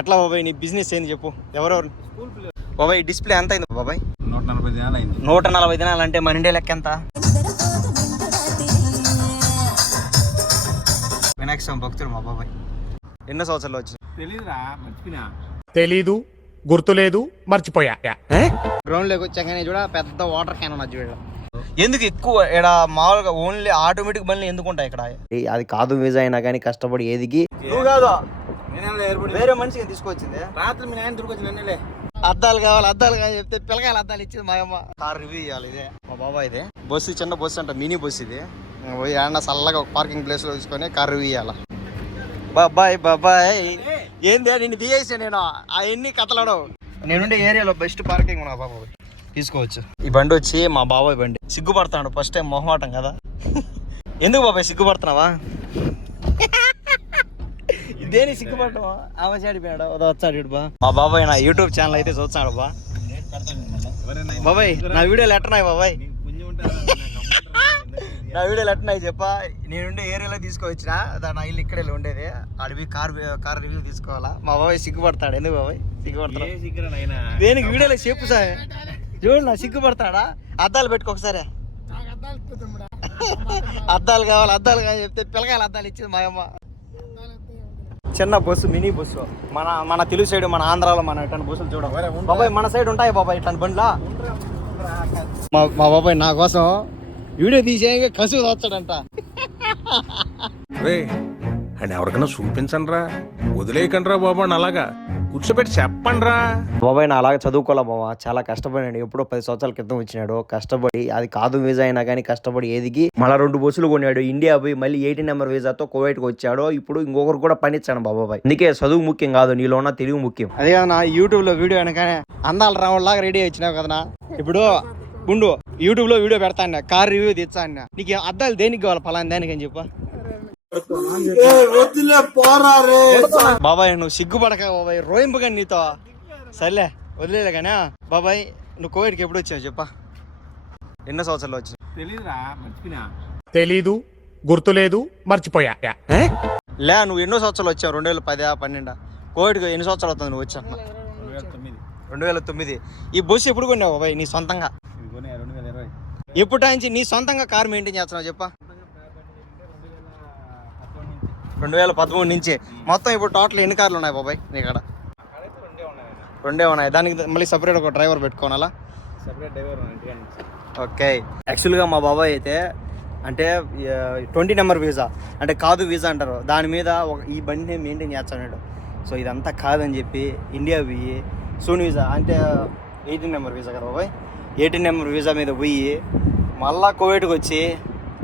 ఎట్లా బాబాయ్ నీ బిజినెస్ ఏంది చెప్పు? ఎవరెవరు బాబాయ్? డిస్ప్లే ఎంత అయింది బాబాయ్? 140 దినాలు అయింది. 140 దినాలు అంటే మన ఇండియా లెక్క ఎంత? వినాయక స్వామి భక్తుడు మా బాబాయ్. ఎన్నో సంవత్సరాలు వచ్చి తెలీదురా, మర్చిపోయినా. తెలీదు, గుర్తులేదు, మర్చిపోయా. గ్రౌండ్ లోకి వచ్చాకనే చూడ పెద్ద వాటర్ క్యాన్ ఉన్నది చూడ. ఎందుకు ఎక్కువ ఇక్కడ మామూలుగా ఓన్లీ ఆటోమేటిక్ బండ్లు ఎందుకు ఉంటాయి ఇక్కడ? అది కాదు వీజా అయినా కానీ కష్టపడి ఏదికి నువ్వు కాదు వేరే మనిషికి తీసుకొచ్చింది. రాత్రి మీ నాయన దొరికొచ్చి నన్నులే అద్దాలు కావాలి చెప్తే పిల్లకాయలు అద్దాలు ఇచ్చింది మా అమ్మ. కార్ రివ్యూ ఇవ్వాలి. ఇదే మా బాబాయ్, ఇదే బస్సు, చిన్న బస్సు అంట, మినీ బస్సు. ఇది పోయి ఏమన్నా చల్లగా ఒక పార్కింగ్ ప్లేస్ లో తీసుకొని కార్ రివ్యూ ఇవ్వాల. బాబాయ్ ఏంది నిన్ను తీయేసా నేను అవన్నీ కథలాడవు. నేనుండే ఏరియాలో బెస్ట్ పార్కింగ్ ఉన్నా బాబాయ్, తీసుకోవచ్చు. ఈ బండి వచ్చి మా బాబాయ్ బండి. సిగ్గుపడతాడు ఫస్ట్ టైం, మొహమాటం కదా. ఎందుకు బాబాయ్ సిగ్గుపడుతున్నావా? ఇదేని సిగ్గుపడతావా? ఆమె చాడిపోయాడు వచ్చాడు బా. మా బాబాయ్ నా యూట్యూబ్ ఛానల్ అయితే చూస్తున్నాడు బా. బాబాయ్ నా వీడియోలు ఎట్టనాయి బాబాయ్? నా వీడియోలు ఎట్టనాయి చెప్పా. నేనుండే ఏరియాలో తీసుకొచ్చినా నా ఇల్లు ఇక్కడే ఉండేది. అడివి కార్ రివ్యూ తీసుకోవాలా. మా బాబాయ్ సిగ్గుపడతాడు. ఎందుకు బాబాయ్ సిగ్గుపడతాడు? దేనికి వీడియోలో చెప్పు సార్. చూడు నా సిగ్గుపడతాడా? అద్దాలు పెట్టుకో ఒకసారి. అద్దాలు కావాలి చెప్తే పిల్లకాయలు అద్దాలు ఇచ్చింది మా అమ్మ. చిన్న బస్సు, మినీ బస్సు. మన తెలుగు సైడ్, మన ఆంధ్రాలో మన ఇట్లాంటి బస్సులు చూడ బాబాయ్. మన సైడ్ ఉంటాయి బాబాయ్ ఇట్లాంటి బండ్లా. మా బాబాయ్ నా కోసం వీడియో తీసేయంగా కసుగు వచ్చాడంట. అండ్ ఎవరికైనా చూపించండి రా, వదిలేయకండి రా బాబా. అలాగా కూర్చోబెట్టి చెప్పండి రా బాబాయ్. నా అలాగే చదువుకోలే బాబా, చాలా కష్టపడినాడు. ఎప్పుడో 10 సంవత్సరాల క్రితం వచ్చినాడు కష్టపడి. అది కాదు వీజా అయినా కానీ కష్టపడి ఎదిగి మళ్ళీ 2 బస్సులు కొన్నాడు. ఇండియా పోయి మళ్ళీ 18 నెంబర్ వీజాతో కువైట్కి వచ్చాడు. ఇప్పుడు ఇంకొకరు కూడా పనిచ్చాను బాబాయ్. అందుకే చదువు ముఖ్యం కాదు, నీలో ఉన్న తెలివి ముఖ్యం. అదే కదా నా యూట్యూబ్ లో వీడియో అనగానే అందాల రావణలాగా రెడీ వచ్చినావు కదా. ఇప్పుడు గుండు యూట్యూబ్ లో వీడియో పెడతాను, కార్ రివ్యూ తెచ్చాను. నీకు అద్దాలు దేనికి కావాలి? ఫలానా దానికి అని చెప్పా. బాబాయ్ నువ్వు సిగ్గుపడక బాబాయ్, రోయింపుగా నీతో. సర్లే వదిలేలే కానీ బాబాయ్, నువ్వు కోవిడ్కి ఎప్పుడు వచ్చావు చెప్పా? ఎన్నో సంవత్సరాలు వచ్చి? తెలీదురా, మర్చిపోయినా. తెలీదు, గుర్తులేదు, మర్చిపోయా. లే నువ్వు ఎన్నో సంవత్సరాలు వచ్చావు? 2010, 12 కోవిడ్కి ఎన్ని సంవత్సరాలు అవుతుంది నువ్వు వచ్చా? 2009. ఈ బస్సు ఎప్పుడు కొన్నావు బాబాయ్ నీ సొంతంగా? 2020. ఎప్పుడు నుంచి నీ సొంతంగా కార్ మెయింటైన్ చేస్తున్నావు చెప్పా? 2013 నుంచి. మొత్తం ఇప్పుడు టోటల్ ఎన్ని కార్లు ఉన్నాయి బాబాయ్ నీ కాడ? 2 ఉన్నాయి. దానికి మళ్ళీ సపరేట్ ఒక డ్రైవర్ పెట్టుకోవాలా? Separate driver. ఓకే. యాక్చువల్గా మా బాబాయ్ అయితే అంటే 20 నెంబర్ వీజా అంటే కాదు వీజా అంటారు, దాని మీద ఈ బండిని మెయింటైన్ చేస్తాడు. సో ఇదంతా కాదని చెప్పి ఇండియా పోయి సూన్ వీజా అంటే 18 నెంబర్ వీజా కదా బాబాయ్, 18 నెంబర్ వీజా మీద పోయి మళ్ళా కోవిడ్కి వచ్చి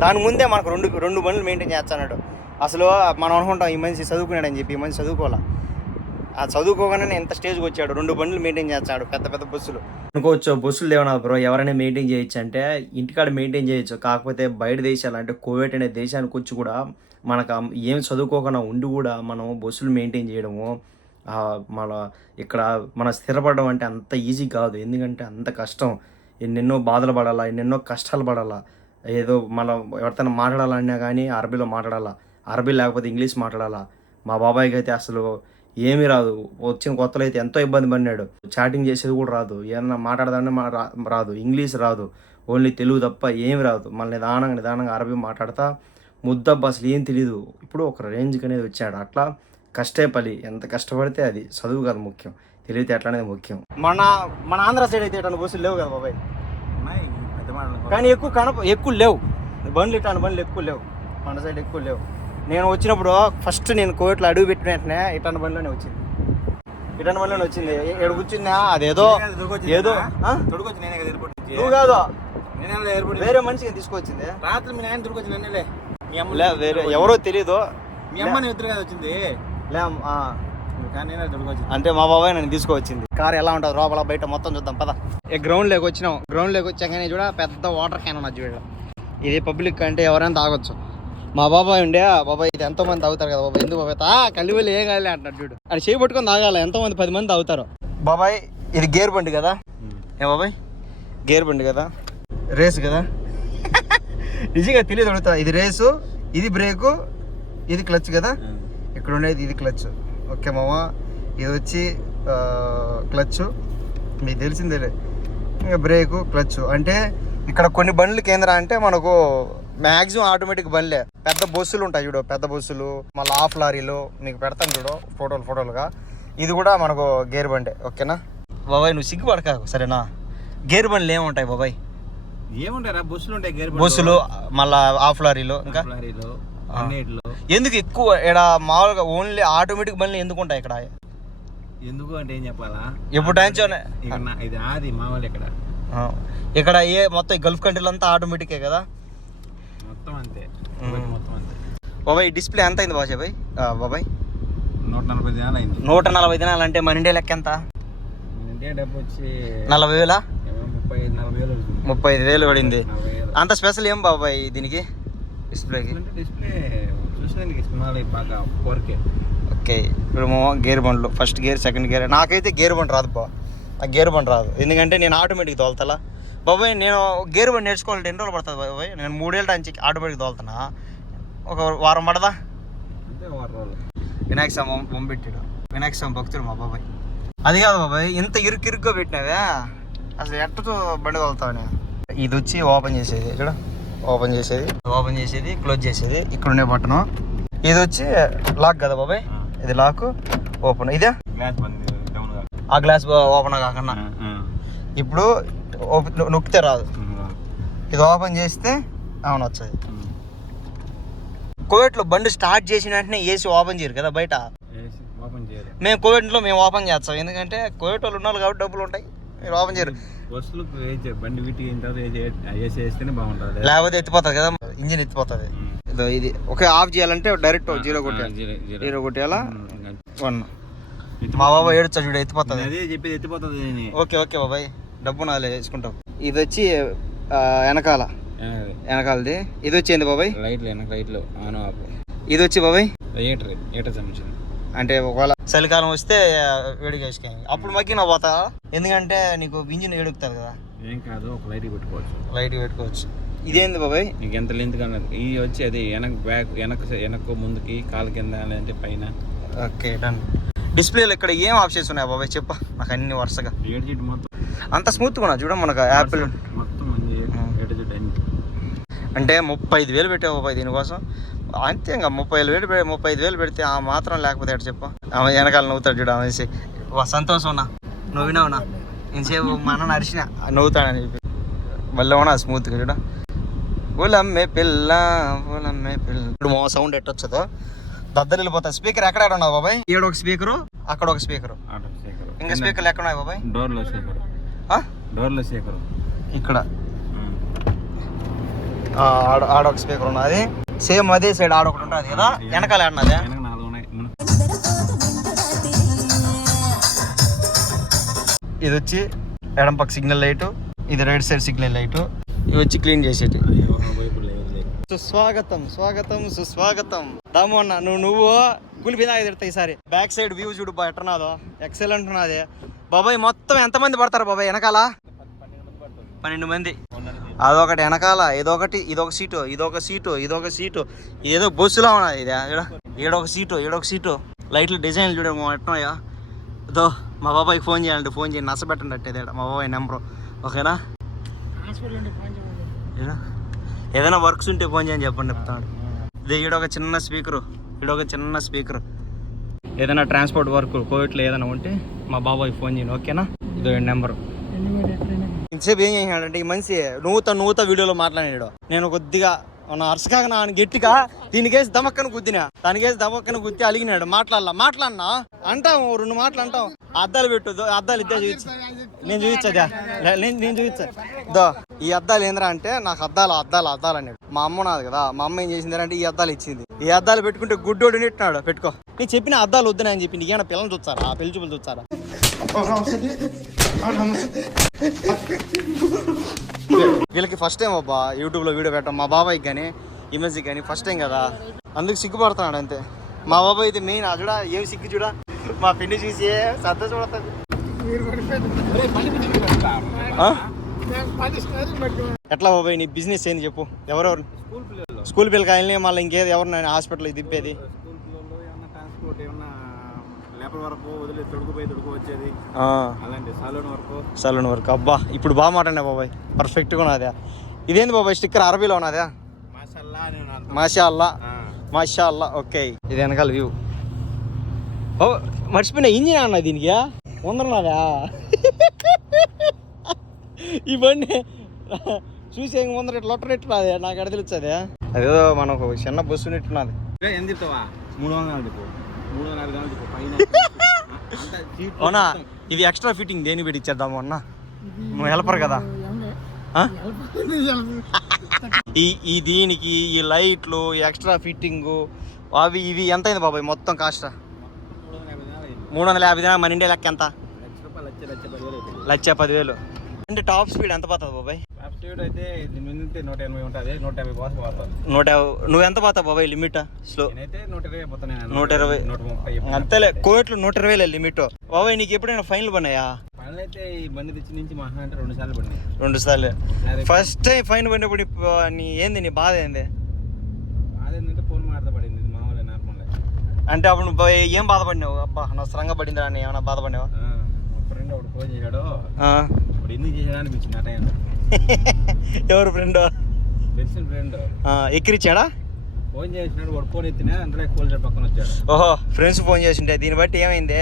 దాని ముందే మనకు రెండు బండ్లు మెయింటైన్ చేస్తాడు. అసలు మనం అనుకుంటాం ఈ మనిషి చదువుకున్నాడని చెప్పి. ఈ మనిషి చదువుకోవాలా. ఆ చదువుకోగానే ఎంత స్టేజ్కి వచ్చాడు. 2 బండ్లు మెయింటైన్ చేస్తాడు, పెద్ద బస్సులు. అనుకోవచ్చు బస్సులు లేవనా బ్రో, ఎవరైనా మెయింటైన్ చేయొచ్చు అంటే ఇంటికాడ మెయింటైన్ చేయొచ్చు. కాకపోతే బయట దేశాలు అంటే కువైట్ అనే దేశానికి వచ్చి కూడా మనకు ఏం చదువుకోకుండా ఉండి కూడా మనం బస్సులు మెయింటైన్ చేయడము, మన ఇక్కడ మన స్థిరపడడం అంటే అంత ఈజీ కాదు. ఎందుకంటే అంత కష్టం. ఎన్నెన్నో బాధలు పడాలా, ఎన్నెన్నో కష్టాలు పడాలా. ఏదో మనం ఎవరితోనే మాట్లాడాలన్నా కానీ అరబీలో మాట్లాడాలా, అరబీ లేకపోతే ఇంగ్లీష్ మాట్లాడాలా. మా బాబాయ్కి అయితే అసలు ఏమీ రాదు. వచ్చిన కొత్తలో అయితే ఎంతో ఇబ్బంది పడినాడు. చాటింగ్ చేసేది కూడా రాదు, ఏమన్నా మాట్లాడదామని రాదు, ఇంగ్లీష్ రాదు, ఓన్లీ తెలుగు తప్ప ఏమి రాదు. మళ్ళీ నిదానంగా అరబీ మాట్లాడతా ముద్దబ్బ అసలు ఏం తెలియదు. ఇప్పుడు ఒక రేంజ్కి అనేది వచ్చాడు. అట్లా కష్టపడి ఎంత కష్టపడితే అది చదువు కాదు ముఖ్యం, తెలివితే ఎట్లా అనేది ముఖ్యం. మన ఆంధ్ర సైడ్ అయితే ఇట్లాంటి బస్సులు లేవు కదా బాబాయ్. కానీ ఎక్కువ లేవు బండ్లు, ఇట్లాంటి బండ్లు ఎక్కువ లేవు మన సైడ్, ఎక్కువ లేవు. నేను వచ్చినప్పుడు ఫస్ట్ నేను కోవిడ్లో అడుగు పెట్టిన వెంటనే ఇట్లాంటి బండిలోనే వచ్చింది. ఇక్కడ కూర్చుందా అదేదో ఏదో నువ్వు కాదు వేరే మనిషికి తీసుకొచ్చింది. రాత్రి మీ నాయన దొరికొచ్చి నన్నులే. వేరే ఎవరో తెలీదు. మీ అమ్మని ఎదురు కదా వచ్చింది. అంటే మా బాబాయ్ నన్ను తీసుకువచ్చింది. కార్ ఎలా ఉంటుంది లోపల బయట మొత్తం చూద్దాం పద. గ్రౌండ్ లోకి వచ్చినాం. గ్రౌండ్ లోకి వచ్చాకనే చూడ పెద్ద వాటర్ క్యాన్ ఉన్నది చూడ. ఇది పబ్లిక్ అంటే ఎవరైనా తాగొచ్చు. మా బాబాయ్ ఉండే బాబాయ్ ఇది ఎంతో మంది తాగుతారు కదా బాబాయ్, ఎందుకు బాబాయ్ కళ్ళివల్లి ఏం కాలే అంటున్నాడు చూడు. అది చేయి పట్టుకొని తాగాలి. ఎంతో మంది 10 మంది తాగుతారు బాబాయ్. ఇది గేర్ బండి కదా బాబాయ్, గేర్ బండి కదా, రేసు కదా. నిజంగా తెలియదు అడుగుతా. ఇది రేసు, ఇది బ్రేకు, ఇది క్లచ్ కదా. ఇక్కడ ఉండేది ఇది క్లచ్. ఓకే మామ, ఇది వచ్చి క్లచ్, మీకు తెలిసిందేలే. ఇంకా బ్రేకు, క్లచ్. అంటే ఇక్కడ కొన్ని బండ్లు కేంద్ర అంటే మనకు మ్యాక్సిమం ఆటోమేటిక్ బండ్లే. పెద్ద బస్సులు ఉంటాయి చూడు, పెద్ద బస్సులు, మళ్ళీ హాఫ్ లారీలు మీకు పెడతాను చూడు ఫోటోలుగా. ఇది కూడా మనకు గేర్ బండే. ఓకేనా బాబాయ్, నువ్వు సిగ్గుపడకాకు సరేనా. గేర్ బండ్లు ఏముంటాయి బాబాయ్? ఏముంటారా, బస్సులు ఉంటాయి, గేర్ బస్సులు, మళ్ళీ హాఫ్ లారీలు. ఇంకా ఎందుకు ఎక్కువ ఇక్కడ మామూలుగా ఓన్లీ ఆటోమేటిక్ బండ్లు ఎందుకు ఉంటాయి ఇక్కడ? ఎందుకు అంటే ఏం చెప్పాలా, ఎప్పుడు టైంచోనే ఇది ఆది మా వాళ్ళు ఇక్కడ మొత్తం గల్ఫ్ కంట్రీలు అంతా ఆటోమేటికే కదా, మొత్తం అంతే. మొత్తం అంతే బాబాయ్. డిస్ప్లే ఎంత అయింది బాబాయ్? బాబాయ్ 140 దినాలు అయింది. 140 దినాలు అంటే మన ఇండియా లెక్క ఎంత? ఇండియా డబ్బు వచ్చి 40,000, 35,000 35,000 పడింది. అంత స్పెషల్ ఏం బాబాయ్ దీనికి డిస్ప్లేకి? డిస్ప్లే చూసినందుకు ఇస్తున్నాను బాగా 4K. ఓకే, ఇప్పుడు గేర్ బండ్లు, ఫస్ట్ గేర్, సెకండ్ గేర్. నాకైతే గేర్ బండ్ రాదు బా, నాకు గేర్ బండ్ రాదు. ఎందుకంటే నేను ఆటోమేటిక్ తోలుతా బాబాయ్. నేను గేర్ బండ్ నేర్చుకోవాలంటే ఎన్ని రోజులు పడుతుంది బాబాయ్? నేను 3 ఏళ్ళ నుంచి ఆటోమేటిక్ తోలుతున్నా. ఒక వారం పడదా? అంతే, 1 రోజులు. వినాయక స్వామి పంపెట్టాడు, వినాయక స్వామి భక్తుడు మా బాబాయ్. అది కాదు బాబాయ్, ఇంత ఇరుగ్గా పెట్టినావే, అసలు ఎట్టతో బండి తోలుతావు? ఇది వచ్చి ఓపెన్ చేసేది, ఇక్కడ ఓపెన్ చేసేది, క్లోజ్ చేసేది, ఇక్కడ ఉండే బట్టను. ఇది వచ్చి లాక్ కదా బాబాయ్, ఇది లాక్ ఓపెన్. ఇదే గ్లాస్ బంద్ డౌన్గా, ఆ గ్లాస్ ఓపెన్ కాకుండా ఇప్పుడు నొక్కితే రాదు. ఇది ఓపెన్ చేస్తే అవును వచ్చేది. కోవిడ్లో బండి స్టార్ట్ చేసిన వెంటనే ఏసీ ఓపెన్ చేయరు కదా బయట. ఓపెన్ చేయరు. మేము కోవిడ్లో ఓపెన్ చేస్తాం, ఎందుకంటే కోవిడ్ వాళ్ళు ఉన్నారు కాబట్టి డబ్బులు ఉంటాయి. మీరు ఓపెన్ చేయరు. బస్సులకు బండి వీటి ఏసీ వేస్తేనే బాగుంటుంది, లేకపోతే ఎత్తిపోతుంది కదా, ఇంజిన్ ఎత్తిపోతుంది. ఇది ఓకే, ఆఫ్ చేయాలంటే డైరెక్ట్ 0 కొట్టేయాలా 1. మా బాబాయ్ ఏడుచా చూడు, ఎత్తిపోతుంది. అదే చెప్పేది, ఎత్తిపోతుంది. ఓకే బాబాయ్, డబ్బు నాలే వేసుకుంటాం. ఇది వచ్చి వెనకాలది. ఇది వచ్చింది బాబాయ్, లైట్లు ఆన్ ఆఫ్. ఇది వచ్చి బాబాయ్ ఏటర్ సంబంధించింది. అంటే ఒకవేళ చలికాలం వస్తే వేడి చేసుకొని అప్పుడు మగ్గిన పోతా, ఎందుకంటే నీకు ఇంజిన్ వేడుకుతుంది కదా. ఏం కాదు, ఒక లైట్ పెట్టుకోవచ్చు. ఇదేంది బాబాయ్? నీకు ఎంత లెంత్ కానీ ఇది వచ్చి అది వెనక్కు ముందుకి కాలు కింద లేదంటే పైన. Okay done. డిస్ప్లేలో ఇక్కడ ఏం ఆప్షన్స్ ఉన్నాయి బాబాయ్ చెప్ప నాకు అన్ని వరుసగా. మొత్తం అంత స్మూత్గా ఉన్నా చూడ, మనకు యాపిల్ మొత్తం అంటే 35,000 పెట్టావు బాబాయ్ దీనికోసం. అంతే ఇంకా 35,000 పెడితే ఆ మాత్రం లేకపోతే ఎట్ట చెప్ప. ఆమె వెనకాల నవ్వుతాడు చూడ, అనేసి సంతోషం ఉన్నా నవ్వినావునా ఇంతసేపు మా అన్న అరిచిన నవ్వుతాడని చెప్పి. మళ్ళీ ఉన్నా స్మూత్గా చూడ. పూలమ్మే పిల్ల ఇప్పుడు మా సౌండ్ ఎట్టొచ్చదో దద్దరు వెళ్ళిపోతా. స్పీకర్ ఎక్కడ ఉన్నావు బాబాయ్? ఈడ ఒక స్పీకరు, అక్కడ ఒక స్పీకరు, ఇంకా స్పీకర్లు ఎక్కడ ఉన్నాయి బాబాయ్? డోర్లో స్పీకర్ ఇక్కడ ఆడ ఒక స్పీకర్ ఉన్నది, సేమ్ అదే సైడ్ ఆడ ఒకటి ఉంటుంది కదా, వెనకాల ఆడినది. ఇది వచ్చి ఎడం పక్క సిగ్నల్ లైట్, ఇది రైట్ సైడ్ సిగ్నల్ లైట్. ఇవి వచ్చి క్లీన్ చేసేటి. సుస్వాగతం దాము అన్న. నువ్వు గులిపిదా తిడతాయి ఈసారి. బ్యాక్ సైడ్ వ్యూ చూడు బా ఎట్టున్నదో, ఎక్సలెంట్ ఉన్నది బాబాయ్. మొత్తం ఎంతమంది పడతారు బాబాయ్ వెనకాల? 12 మంది. అదొకటి వెనకాల, ఇదొకటి, ఇదొక సీటు, ఏదో బస్సులో ఉన్నది. ఇది ఈడొక సీటు, లైట్లు డిజైన్లు చూడ ఎట్టున్నాయా. దో మా బాబాయ్కి ఫోన్ చేయాలంటే ఫోన్ చేయండి, నచ్చబెట్టండి అట్టేది మా బాబాయ్ నెంబరు. ఓకేనా? ఏదైనా వర్క్స్ ఉంటే ఫోన్ చేయని చెప్పండి చెప్తాడు. ఇది ఈడొక చిన్న స్పీకర్, ఏదైనా ట్రాన్స్పోర్ట్ వర్క్ కోవిడ్లో ఏదైనా ఉంటే మా బాబాయ్ ఫోన్ చేయండి. ఓకేనా? ఇదో నెంబరు. ఇంతసేపు ఏం చేసినాడంటే ఈ మనిషి నూత వీడియోలో మాట్లాడాడు. నేను కొద్దిగా అరసకాక నా గట్టిగా దీనికేసి దమక్కను గుద్దినా, దానికేసి దమక్కను గుద్ది అలిగినాడు. మాట్లాడినా అంటాం 2 మాటలు అంటాం. అద్దాలు పెట్టు, అద్దాలు ఇద్దే చూపించా, నేను చూపించదా, నేను చూపించా. దో ఈ అద్దాలు ఏంద్రా అంటే నాకు అద్దాలు అన్నాడు. మా అమ్మ నాది కదా, మా అమ్మ ఏం చేసింది అంటే ఈ అద్దాలు ఇచ్చింది. ఈ అద్దాలు పెట్టుకుంటే గుడ్డోడు నెట్టినాడు. పెట్టుకో, నేను చెప్పిన అద్దాలు వద్దని అని చెప్పి నీకేమైనా పిల్లలు చూస్తారా? పెళ్లి చూపులు చూస్తారా? వీళ్ళకి ఫస్ట్ టైం అబ్బా యూట్యూబ్లో వీడియో పెట్టడం, మా బాబాయ్కి కానీ ఇమేజ్కి కానీ ఫస్ట్ టైం కదా, అందుకు సిగ్గుపడుతున్నాడు అంతే. మా బాబాయ్ అయితే మెయిన్ చూడ, ఏం సిగ్గు చూడ, మా పిన్ని చూసి సర్ద చూడతాడు. ఎట్లా బాబాయ్ నీ బిజినెస్ ఏంది చెప్పు? ఎవరెవరు? స్కూల్ పిల్లకాయలని మళ్ళీ ఇంకేది ఎవరినైనా హాస్పిటల్కి తిప్పేది? పేపర్ వరకు వదిలి తొడుగు వచ్చేది అలాంటి సలూన్ వర్క్. అబ్బా ఇప్పుడు బాగా మాట్లాడినా బాబాయ్, పర్ఫెక్ట్గా ఉన్నదా. ఇదేంది బాబాయ్ స్టిక్కర్ అరబీలో ఉన్నదా? మాషా అల్లా, మాషా అల్లా. ఓకే, ఇది వెనకాల వ్యూ. ఓ మర్చిపోయినా ఇంజిన్ అన్న దీనికి ఉందన్నదా ఈ బండి చూసే ముందర ఇట్లా లొట్టరెట్టు రాదే, నాకు అడ తెలుస్తుంది. అదేదో మనకు చిన్న బస్సు నెట్టున్నది. ఏం చెప్తావా 300 పైన అవునా? ఇది ఎక్స్ట్రా ఫిట్టింగ్ దేని పెట్టి ఇచ్చేద్దాము అన్న, నువ్వు హెల్పర్ కదా. ఈ దీనికి ఈ లైట్లు ఎక్స్ట్రా ఫిట్టింగ్ అవి ఇవి ఎంత అయింది బాబాయ్ మొత్తం కాస్ట్? 350 మన ఇండియా లెక్క ఎంత? 1,10,000. అంటే టాప్ స్పీడ్ ఎంత పోతుంది బాబాయ్? టాప్ స్పీడ్ అయితే 180 ఉంటుంది, 150 పోతుంది. 150. నువ్వు ఎంత పోతావు బాబాయ్ లిమిట్? స్లో నేనైతే 120 పోతాను. 120 130 అంతేలే. కోట్లు 120 లిమిట్. బాబాయ్ నీకు ఎప్పుడైనా ఫైన్లు పడినాయా? ఫైనల్ అయితే ఈ బండి తెచ్చి నుంచి మహా అంటే 2 సార్లు పడినాయి. 2 సార్లు. ఫస్ట్ టైం ఫైన్ పడినప్పుడు నీ బాధ ఏంది? అదేంటంటే ఫోన్ మాట్లాడ పడింది, ఇది మామూలు నార్మల్. అంటే అప్పుడు నువ్వు ఏం బాధపడినావు? అబ్బా నష్టంగా పడిందా అని ఏమైనా బాధపడినావా? మా ఫ్రెండ్ ఒకటి ఫోన్ చేశాడు, ఇప్పుడు ఎందుకు చేసాడు అనిపించింది ఆ టైంలో. ఎవరు ఫ్రెండ్? తెలిసిన ఫ్రెండ్ ఎక్కిరిచ్చాడా? ఫోన్ చేసినాడు, వాడు ఫోన్ ఎత్తినా అందులో కోల్డ్ పక్కన వచ్చాడు. ఓహో, ఫ్రెండ్స్ ఫోన్ చేసింటే. దీన్ని బట్టి ఏమైంది,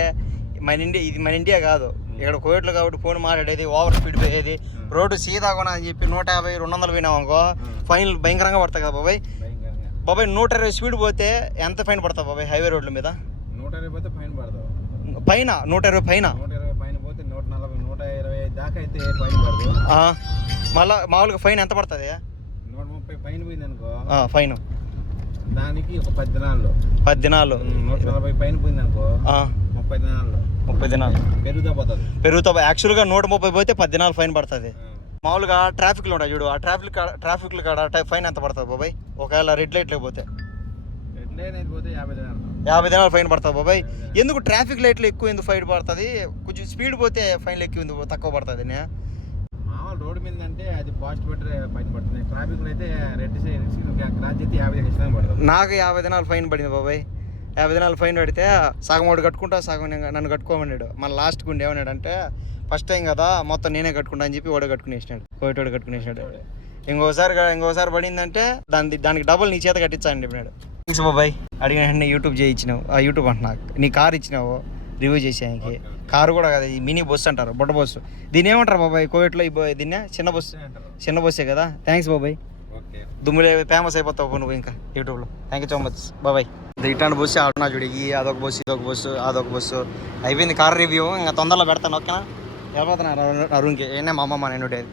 ఇది మన ఇండియా కాదు, ఇక్కడ కోవిడ్లో కాబట్టి ఫోన్ మాట్లాడేది, ఓవర్ స్పీడ్ పోయేది, రోడ్డు సీదా కొన అని చెప్పి 150, 200 పోయినావు అనుకో ఫైన్ భయంకరంగా పడతాయి కదా బాబాయ్. బాబాయ్ 120 స్పీడ్ పోతే ఎంత ఫైన్ పడతావు బాబాయ్ హైవే రోడ్ల మీద? 120 పోతే ఫైన్ పడతావు. పైన 120 పైన 120 పైన పోతే 140, 125 దాకా అయితే ఫైన్ పడదు. మళ్ళా మామూలుగా ఫైన్ ఎంత పడుతుంది? 130 పైన పోయింది అనుకో ఫైన్, దానికి ఒక 10 దినాల్లో 10 దినాలు. 140 పైన పోయింది అనుకో 30 దినాల్లో 30 దినాలు పెరుగుతా. యాక్చువల్గా 130 పోతే 10 దినాలు ఫైన్ పడుతుంది. మామూలుగా ట్రాఫిక్లు ఉంటాయి చూడు, ఆ ట్రాఫిక్లు కాడ ఫైన్ ఎంత పడుతుంది బాబాయ్? ఒకవేళ రెడ్ లైట్లు పోతే 50 దినాలు ఫైన్ పడుతుంది బాబాయ్. ఎందుకు ట్రాఫిక్ లైట్లు ఎక్కువ ఎందుకు ఫైన్ పడుతుంది? కొంచెం స్పీడ్ పోతే ఫైన్లు ఎక్కువ ఎందుకు తక్కువ పడుతుంది? మామూలు రోడ్డు మీద అంటే అది ఫాస్ట్ పెట్టి ఫైన్ పడుతుంది, ట్రాఫిక్ అయితే రెడ్ క్రాస్ అయితే 50 పడుతుంది. నాకు 50 దినాలు ఫైన్ పడింది బాబాయ్. 50 దినాలు ఫైన్ పడితే సగం వాడు కట్టుకుంటా, సగం నన్ను కట్టుకోమన్నాడు. మన లాస్ట్కి ఉండి ఏమన్నాడు అంటే, ఫస్ట్ టైం కదా మొత్తం నేనే కట్టుకుంటా అని చెప్పి వాడు కట్టుకునేసినాడు, కోవిడ్ కట్టుకునేసినాడు. ఇంకోసారి పడిందంటే దానికి డబుల్ నీ చేత కట్టించాలని చెప్పినాడు. థ్యాంక్స్ బాబాయ్. అడిగిన వెంటనే యూట్యూబ్ చేయించినావు, ఆ యూట్యూబ్ అంటున్నా నీ కార్ ఇచ్చినావు రివ్యూ చేసేకి. కారు కూడా కదా, ఈ మినీ బస్సు అంటారు, బొడ్డ బస్సు. దీన్ని ఏమంటారు బాబాయ్ కోవిడ్లో? దీన్నే చిన్న బస్సే కదా. థ్యాంక్స్ బాబాయ్. దుమ్ములే ఫేమస్ అయిపోతావు నువ్వు ఇంకా యూట్యూబ్లో. థ్యాంక్ యూ సో మచ్ బాబాయ్. ఇట్లాంటి బస్సు ఆడున్నా చూడు, ఈ అదొక బస్సు, ఇదొక బస్సు, అదొక బస్సు. అయిపోయింది కార్ రివ్యూ. ఇంకా తొందరలో పెడతాను, ఓకేనా? వెళ్ళిపోతున్నా రూమ్కి. ఏనా మా అమ్మమ్మ నేను ఉండేది.